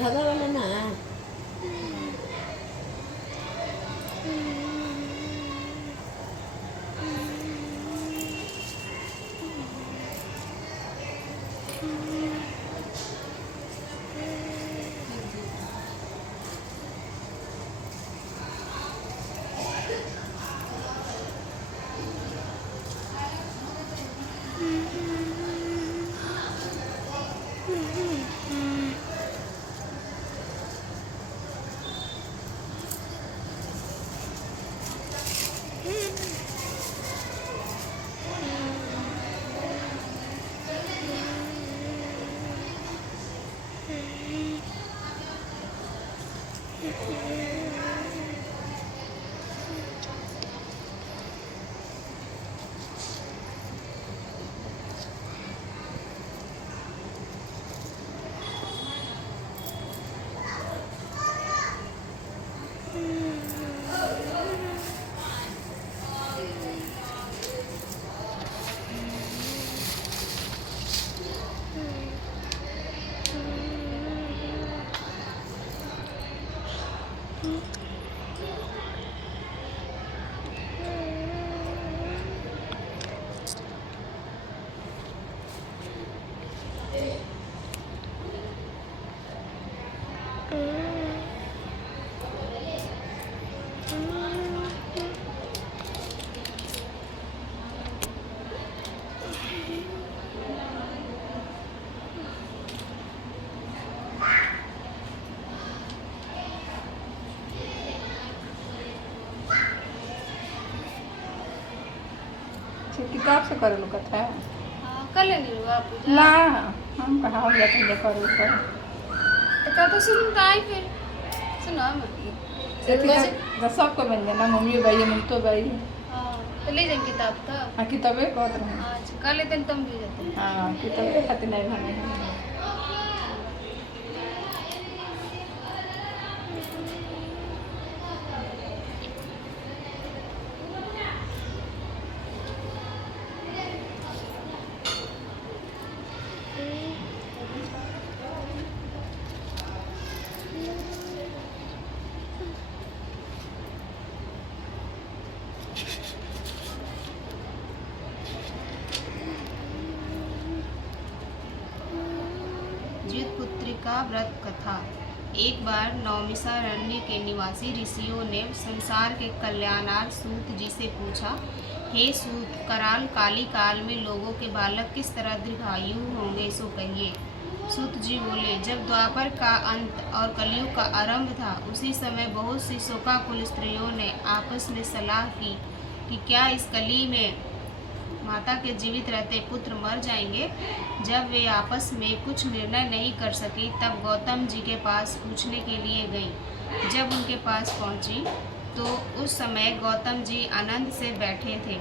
धागा वाला ना। किताब से कर लो कथा। कर लेनी हो आप पूजा? ना हम कहाँ हो जाते हैं करो कर। तो कथा सुन तो आई फिर सुनो हम सबको बन जाना मम्मी भाई ममतो भाई। हाँ तो ले जाएंगे किताब तो। हाँ किताबें कहते हैं। अच्छा कर लेते हैं तुम भी जाते हैं। हाँ किताबें खाते नहीं भाने हैं। ज्योतिपुत्री का व्रत कथा। एक बार नौमिषारण्य के निवासी ऋषियों ने संसार के कल्याणार्थ सूत जी से पूछा, हे सूत, कराल काली काल में लोगों के बालक किस तरह दीर्घायु होंगे सो कहिए। सूत जी बोले, जब द्वापर का अंत और कलयुग का आरंभ था, उसी समय बहुत सी शोकाकुल स्त्रियों ने आपस में सलाह की कि क्या इस कली में माता के जीवित रहते पुत्र मर जाएंगे। जब वे आपस में कुछ निर्णय नहीं कर सकी, तब गौतम जी के पास पूछने के लिए गईं। जब उनके पास पहुंची तो उस समय गौतम जी आनंद से बैठे थे।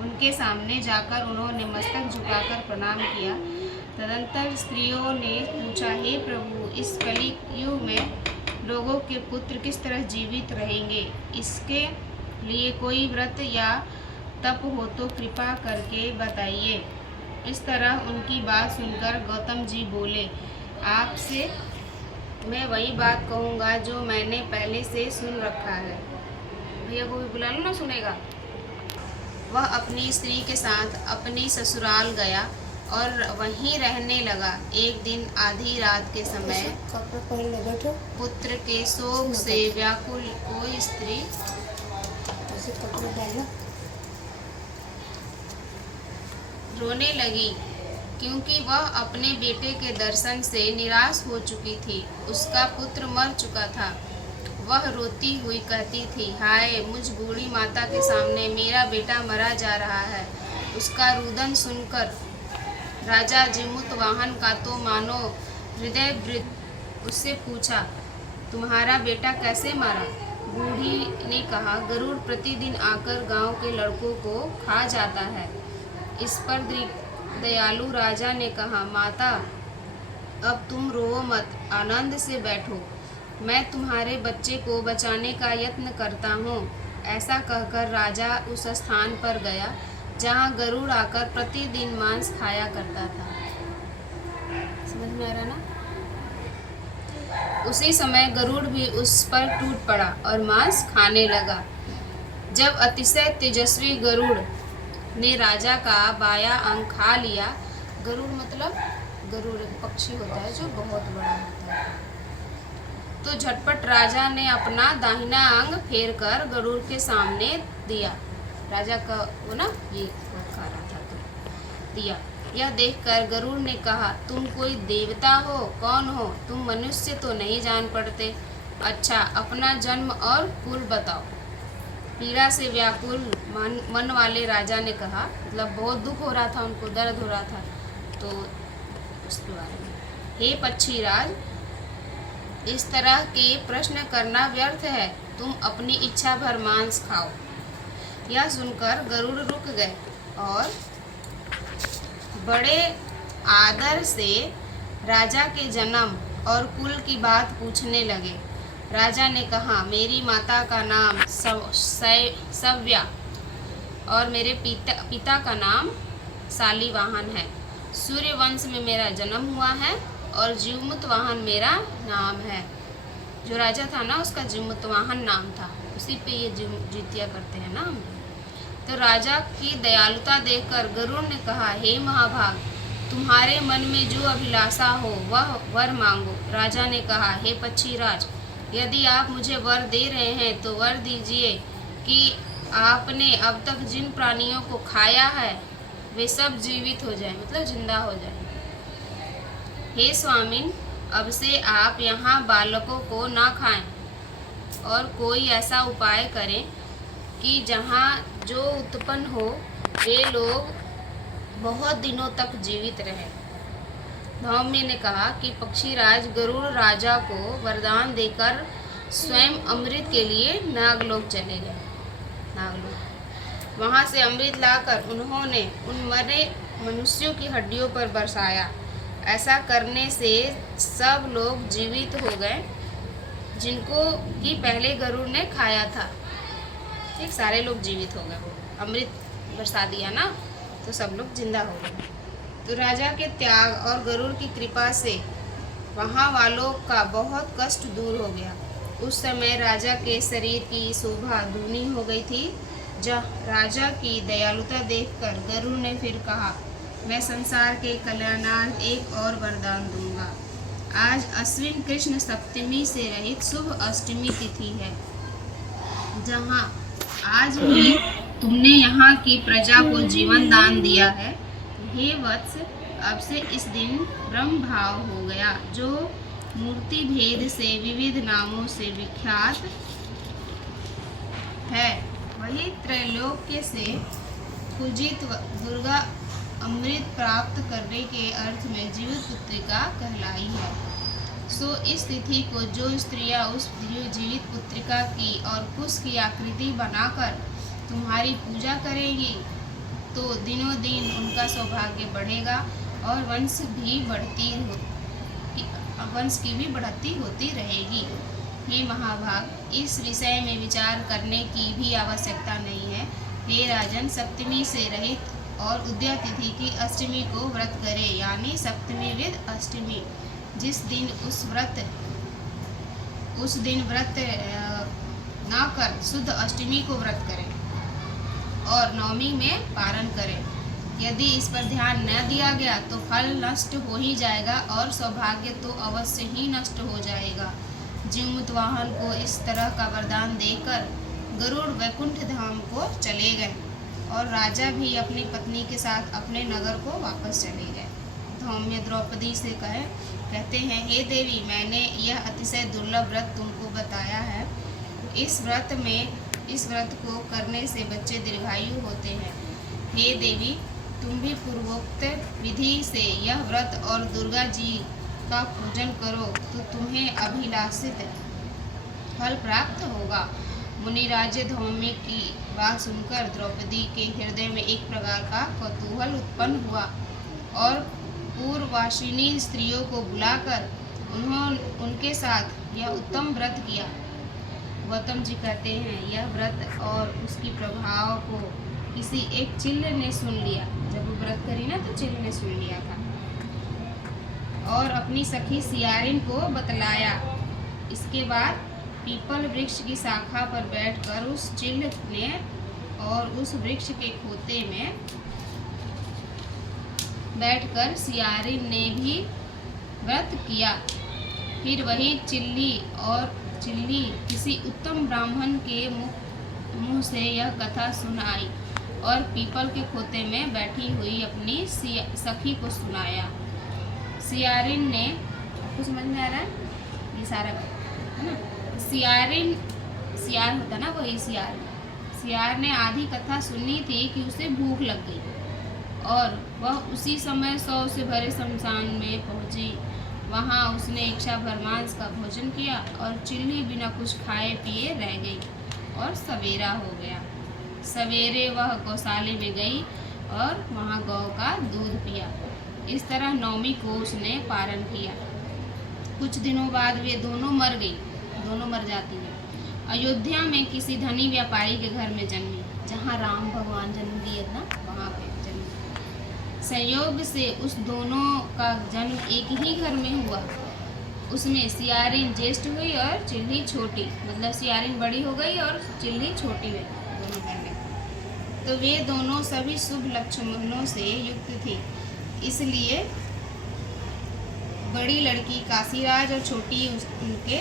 उनके सामने जाकर उन्होंने मस्तक झुकाकर प्रणाम किया। तदंतर स्त्रियों ने पूछा, हे प्रभु, इस कलयुग में लोगों के पुत्र किस तरह जीवित रहेंगे? इसके लिए कोई व्रत या तप हो तो कृपा करके बताइए। इस तरह उनकी बात सुनकर गौतम जी बोले, आपसे मैं वही बात कहूँगा जो मैंने पहले से सुन रखा है। भैया को भी बुला लो ना, सुनेगा। वह अपनी स्त्री के साथ अपनी ससुराल गया और वहीं रहने लगा। एक दिन आधी रात के समय पुत्र के शोक से व्याकुल कोई स्त्री रोने लगी, क्योंकि वह अपने बेटे के दर्शन से निराश हो चुकी थी। उसका पुत्र मर चुका था। वह रोती हुई कहती थी, हाय, मुझ बूढ़ी माता के सामने मेरा बेटा मरा जा रहा है। उसका रुदन सुनकर राजा जिमुतवाहन का तो मानो हृदय वृत। उससे पूछा, तुम्हारा बेटा कैसे मरा? बूढ़ी ने कहा, गरुड़ प्रतिदिन आकर गांव के लड़कों को खा जाता है। इस पर दयालु राजा ने कहा, माता, अब तुम रो मत, आनंद से बैठो। मैं तुम्हारे बच्चे को बचाने का यत्न करता हूँ। ऐसा कहकर राजा उस स्थान पर गया जहाँ गरुड़ आकर प्रतिदिन मांस खाया करता था। समझ में आ रहा ना? उसी समय गरुड़ भी उस पर टूट पड़ा और मांस खाने लगा। जब अतिशय तेजस्वी गरुड़ ने राजा का बाया अंग खा लिया, गरुड़ मतलब गरुड़ एक पक्षी होता है जो बहुत बड़ा होता है, तो झटपट राजा ने अपना दाहिना अंग फेर कर गरुड़ के सामने दिया। राजा का वो ना ये खा रहा था तो दिया। यह देखकर गरुड़ ने कहा, तुम कोई देवता हो? कौन हो तुम? मनुष्य तो नहीं जान पड़ते। अच्छा, अपना जन्म और कुल बताओ। पीड़ा से व्याकुल मन वाले राजा ने कहा, मतलब बहुत दुख हो रहा था उनको, दर्द हो रहा था, तो उसके बारे में, हे पक्षीराज, इस तरह के प्रश्न करना व्यर्थ है, तुम अपनी इच्छा भर मांस खाओ। यह सुनकर गरुड़ रुक गए और बड़े आदर से राजा के जन्म और कुल की बात पूछने लगे। राजा ने कहा, मेरी माता का नाम सव्या और मेरे पिता का नाम शालिवाहन है। सूर्य वंश में मेरा जन्म हुआ है और जीवमुतवाहन मेरा नाम है। जो राजा था ना उसका जीवमुतवाहन नाम था, उसी पे ये जितिया करते हैं ना हम। तो राजा की दयालुता देखकर गरुड़ ने कहा, हे महाभाग, तुम्हारे मन में जो अभिलाषा हो वह वर मांगो। राजा ने कहा, हे पक्षीराज, यदि आप मुझे वर दे रहे हैं तो वर दीजिए कि आपने अब तक जिन प्राणियों को खाया है वे सब जीवित हो जाएं, मतलब जिंदा हो जाएं। हे स्वामिन, अब से आप यहाँ बालकों को ना खाएं और कोई ऐसा उपाय करें कि जहाँ जो उत्पन्न हो वे लोग बहुत दिनों तक जीवित रहें। धौम्य ने कहा कि पक्षीराज गरुड़ राजा को वरदान देकर स्वयं अमृत के लिए नागलोक चले गए। नागलोक, वहाँ से अमृत लाकर उन्होंने उन मरे मनुष्यों की हड्डियों पर बरसाया। ऐसा करने से सब लोग जीवित हो गए जिनको कि पहले गरुड़ ने खाया था। ठीक, सारे लोग जीवित हो गए, अमृत बरसा दिया ना, तो सब लोग जिंदा हो गए। तो राजा के त्याग और गरुड़ की कृपा से वहाँ वालों का बहुत कष्ट दूर हो गया। उस समय राजा के शरीर की शोभा दूनी हो गई थी। जब राजा की दयालुता देखकर गरुड़ ने फिर कहा, मैं संसार के कल्याणार्थ एक और वरदान दूंगा। आज अश्विन कृष्ण सप्तमी से रहित शुभ अष्टमी तिथि है, जहाँ आज भी तुमने यहाँ की प्रजा को जीवन दान दिया है। हे वत्स, अब से इस दिन ब्रह्म भाव हो गया, जो मूर्ति भेद से विविध नामों से विख्यात है। वही त्रैलोक्य से पूजित दुर्गा अमृत प्राप्त करने के अर्थ में जीवित पुत्रिका कहलाई है। सो इस तिथि को जो स्त्रियां उस जीवित पुत्रिका की और कुश की आकृति बनाकर तुम्हारी पूजा करेगी, तो दिनों दिन उनका सौभाग्य बढ़ेगा और वंश की भी बढ़ती होती रहेगी। हे महाभाग, इस विषय में विचार करने की भी आवश्यकता नहीं है। हे राजन, सप्तमी से रहित और उदया तिथि की अष्टमी को व्रत करें, यानी सप्तमी विद अष्टमी। जिस दिन उस दिन व्रत ना कर शुद्ध अष्टमी को व्रत करें और नवमी में पारण करें। यदि इस पर ध्यान न दिया गया तो फल नष्ट हो ही जाएगा और सौभाग्य तो अवश्य ही नष्ट हो जाएगा। जीवमुतवाहन को इस तरह का वरदान देकर गरुड़ वैकुंठ धाम को चले गए और राजा भी अपनी पत्नी के साथ अपने नगर को वापस चले गए। धौम्य द्रौपदी से कहते हैं, हे देवी, मैंने यह अतिशय दुर्लभ व्रत तुमको बताया है। इस व्रत को करने से बच्चे दीर्घायु होते हैं। हे देवी, तुम भी पूर्वोक्त विधि से यह व्रत और दुर्गा जी का पूजन करो तो तुम्हें अभिलाषित फल प्राप्त होगा। मुनिराज धौम्य की बात सुनकर द्रौपदी के हृदय में एक प्रकार का कौतूहल उत्पन्न हुआ और पूर्ववासिनी स्त्रियों को बुलाकर उनके साथ यह उत्तम व्रत किया। गौतम जी कहते हैं, यह व्रत और उसकी प्रभाव को किसी एक चिल्ल ने सुन लिया। जब वो व्रत करी ना तो चिल्ल ने सुन लिया था और अपनी सखी सियारिन को बतलाया। इसके बाद पीपल वृक्ष की शाखा पर बैठकर उस चिल ने और उस वृक्ष के खोते में बैठकर सियारिन ने भी व्रत किया। फिर वही चिल्ली किसी उत्तम ब्राह्मण के मुँह से यह कथा सुन आई और पीपल के खोते में बैठी हुई अपनी सखी को सुनाया। सियारिन ने, आपको समझ में आ रहा है ये सारा है ना? सियार होता ना, वही सियार ने आधी कथा सुनी थी कि उसे भूख लग गई और वह उसी समय 100 से भरे शमशान में पहुंची। वहां उसने इच्छा भर मांस का भोजन किया और चिल्ली बिना कुछ खाए पिए रह गई और सवेरा हो गया। सवेरे वह गौशाले में गई और वहां गौ का दूध पिया। इस तरह नौमी को उसने पारण किया। कुछ दिनों बाद वे दोनों मर जाती हैं। अयोध्या में किसी धनी व्यापारी के घर में जन्मी, जहाँ राम भगवान जन्म दिए ना, वहाँ पे जन्मी। संयोग से उस दोनों का जन्म एक ही घर में हुआ। उसमें सियारिन ज्येष्ठ हुई और चिल्ली छोटी, मतलब सियारिन बड़ी हो गई और चिल्ली छोटी हुई, दोनों बहनें। तो वे दोनों सभी शुभ लक्षणों से युक्त थी, इसलिए बड़ी लड़की काशीराज और छोटी उनके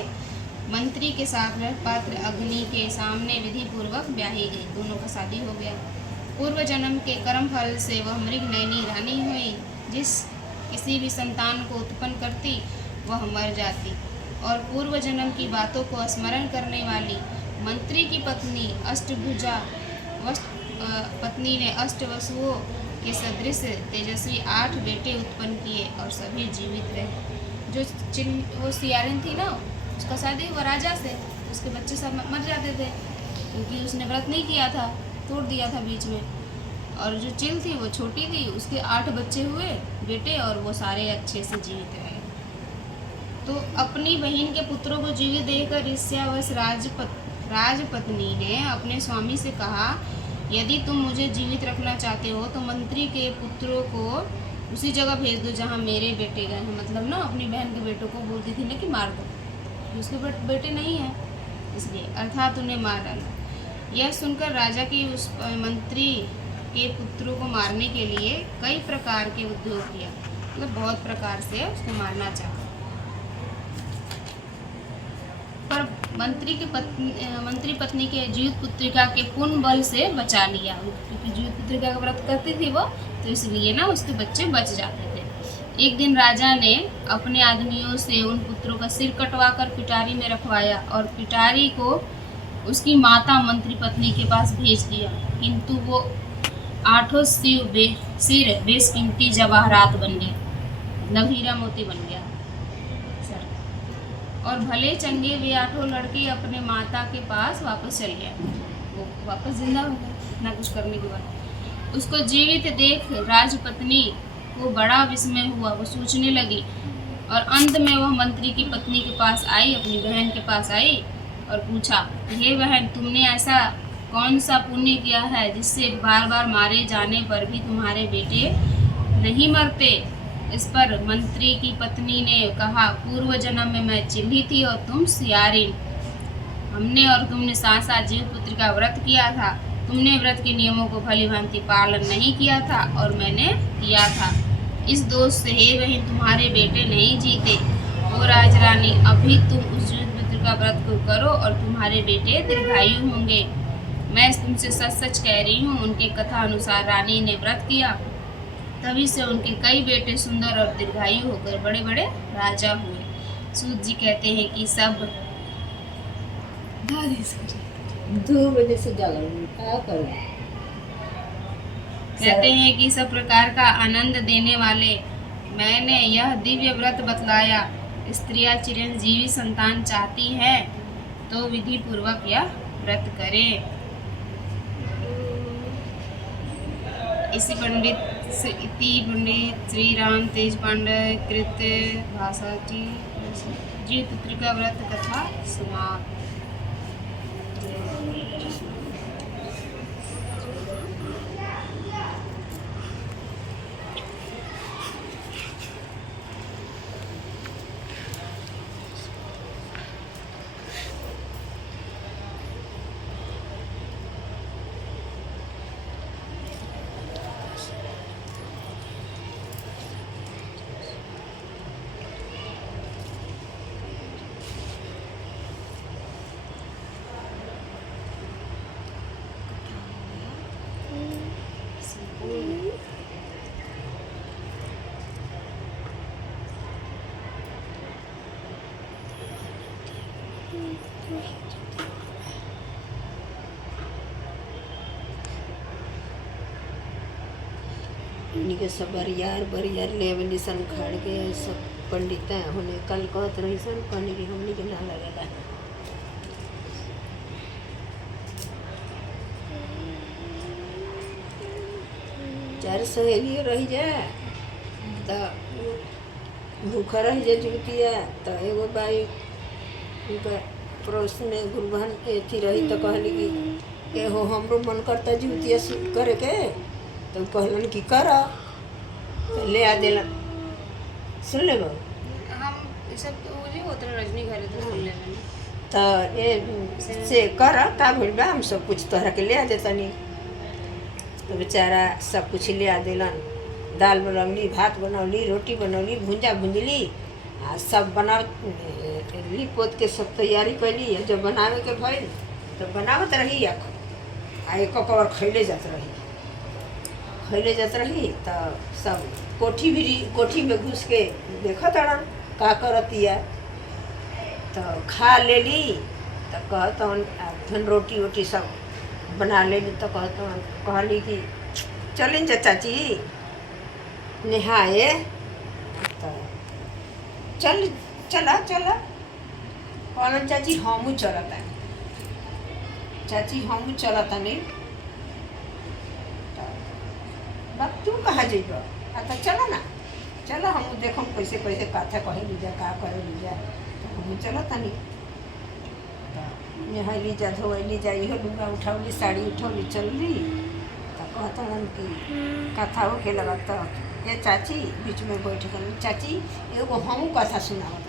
मंत्री के साथ वह पात्र अग्नि के सामने विधि पूर्वक ब्याही गई। दोनों का शादी हो गया। पूर्व जन्म के कर्म फल से वह मृग नयनी रानी हुई। जिस किसी भी संतान को उत्पन्न करती वह मर जाती, और पूर्व जन्म की बातों को स्मरण करने वाली मंत्री की पत्नी ने अष्टवसुओं के सदृश तेजस्वी 8 बेटे उत्पन्न किए और सभी जीवित रहे। वो सियारिन थी ना, उसका शादी हुआ राजा से, उसके बच्चे सब मर जाते थे क्योंकि उसने व्रत नहीं किया था, तोड़ दिया था बीच में। और जो चिल थी वो छोटी थी, उसके 8 बच्चे हुए बेटे और वो सारे अच्छे से जीवित रहे। तो अपनी बहन के पुत्रों को जीवित देखकर ईर्ष्यावश राजपत्नी ने अपने स्वामी से कहा, यदि तुम मुझे जीवित रखना चाहते हो तो मंत्री के पुत्रों को उसी जगह भेज दो जहाँ मेरे बेटे गए हैं। मतलब ना अपनी बहन के बेटों को बोलती थी ना कि मार दो, उसके बेटे नहीं हैं, इसलिए अर्थात उन्हें मार डालो। यह सुनकर राजा की उस मंत्री के पुत्रों को मारने के लिए कई प्रकार के उद्योग किया, मतलब बहुत प्रकार से उसको मारना चाहा, पर मंत्री पत्नी के जीवित पुत्रिका के पुण्य बल से बचा लिया, क्योंकि जीवित पुत्रिका का व्रत करती थी वो, तो इसलिए ना उसके बच्चे बच जाते थे। एक दिन राजा ने अपने आदमियों से उन पुत्रों का सिर कटवाकर पिटारी में रखवाया और पिटारी को उसकी माता मंत्री पत्नी के पास भेज दिया, किंतु वो 8 सिर बेशकीमती जवाहरात बन गए, मतलब हीरा मोती बन गया। और भले चंगे वे 8 लड़के अपने माता के पास वापस चल गए, वो वापस जिंदा हो गए ना कुछ करने के बाद। उसको जीवित देख राजपत्नी को बड़ा विस्मय हुआ, वो सोचने लगी और अंत में वह मंत्री की पत्नी के पास आई, अपनी बहन के पास आई और पूछा, हे बहन, तुमने ऐसा कौन सा पुण्य किया है जिससे बार बार मारे जाने पर भी तुम्हारे बेटे नहीं मरते? इस पर मंत्री की पत्नी ने कहा, पूर्व जन्म में मैं चिल्ली थी और तुम सियारिन। हमने और तुमने साथ साथ जीवित पुत्र का व्रत किया था। तुमने व्रत के नियमों को भली भांति पालन नहीं किया था और मैंने किया था। इस दोष से हे बहन तुम्हारे बेटे नहीं जीते। ओ राजरानी, अभी तुम उस जीवित पुत्र का व्रत को करो और तुम्हारे बेटे दीर्घायु होंगे। मैं तुमसे सच सच कह रही हूँ। उनके कथा अनुसार रानी ने व्रत किया, तभी से उनके कई बेटे सुंदर और दीर्घायु होकर बड़े बड़े राजा हुए। सूत जी कहते हैं कि सब कहते हैं कि सब प्रकार का आनंद देने वाले मैंने यह दिव्य व्रत बतलाया। स्त्रियां चिरंजीवी संतान चाहती हैं तो विधि पूर्वक यह व्रत करें। इसी पंडित श्री राम तेज पांडे कृत भाषा की जीवित पुत्र का व्रत कथा समाप्त। इनके सब बरियार लेवली सन खड़ के सब पंडित होने कल कहत रही सन कहने की हमनी के ना लगेला। चार सहेली रही जाए तो भूखा रह जाए जुतिया तो एगो बाई उनका पड़ोस में गुरबहन एथी रही तो कहली कि एहो हमरो मन करता जुतिया करे के तो कहलन कि कर तो ले आ दिलन। सुन ले बाबू हम ये सब बोले होते रजनी घरे तो सुन लेना तो ये से कर का भइल बा हम सब कुछ तोहरा के ले आ देतनी। तो बेचारा सब कुछ ले आ दिलन। दाल बनौली, भात बनौली, रोटी बनौली, भुंजा भुंजली आ सब बना ली पोत के सब तैयारी कैली। जब बनावे के भइल तो बनावत रही आ एक और खैले जात रही तो सब कोठी में घुस के देखत अड़न का करतिया तो खा लेली। तो कहतन रोटी वोटी सब बना लेली। तो कहली कि चलिन जा चाची नहाए। तो चला कहलन चाची हमू चलता नहीं बाप तू कहाँ जेब तो चला ना चलो हम देखो कैसे कथा कहे लीजा का करे लीजा तो हम चलता नहीं। यहाँ लीजा धोए लीजा इहो लुगा उठौली साड़ी उठौली चलली। तो कहता कि कथा होके लगा तो ये चाची बीच में बैठ कर चाची एगो हमू कथा सुनावत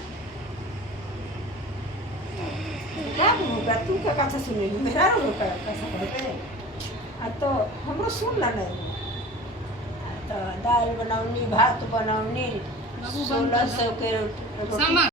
होगा तू क्या कथा सुनेगी मेरा कथा कहते आ तो हमरो सुन ला नहीं। तो दाल बनौनी, भात बनौनी, 1600 के रोटी